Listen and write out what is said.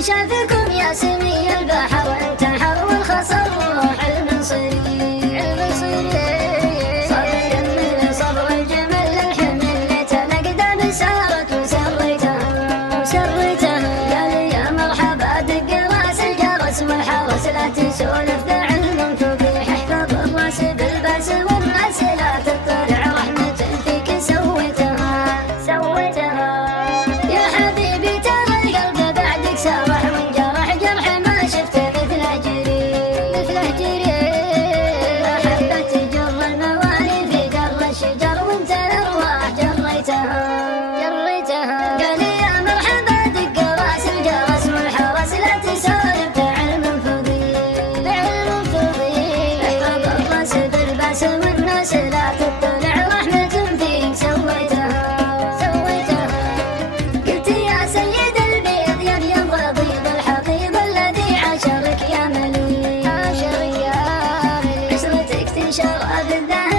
شافكم يا سمي البحر انتحر والخصر روح المنصري صبر من صبر الجمل للحمل تلقدم سارت وسريتها قال يا مرحبا دق راس الجرس والحرس لا تسولف ذا علم فضيح احفظ الراس بالباس والناس لا تطلع رحمة فيك سويتها يا حبيبي ترى القلب بعدك سرح وانجرح جرح ما شفت مثله جري محبة تجر الموالي في قر الشجر وانت الارواح جريتها قال يا مرحبا دق راس الجرس والحرس لا تسولف بعلم فضيح احفظ الراس بالباس والناس لا تطلع رحمة فيك سويتها قلت يا سيد البيض يا ابيض رضيض الحقيض الذي عاشرك يا مليك عشرتك تنشر بالذات